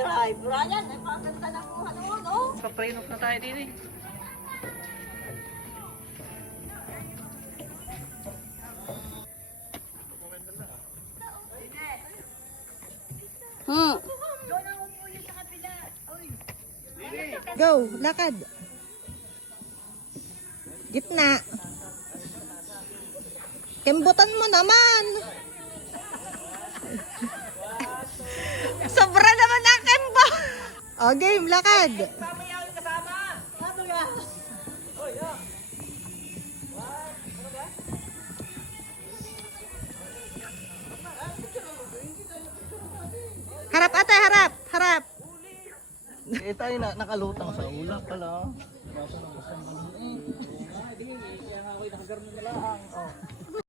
driver. Ayan, may pagkanta na po doon, oh. Papainok na tayo din eh. Go, lakad. Gitna. Kembutan mo naman. Sobra naman ang kembo. O, game, lakad. Harap ate, harap, harap. Eh tayo nakalutang sa ulam pala.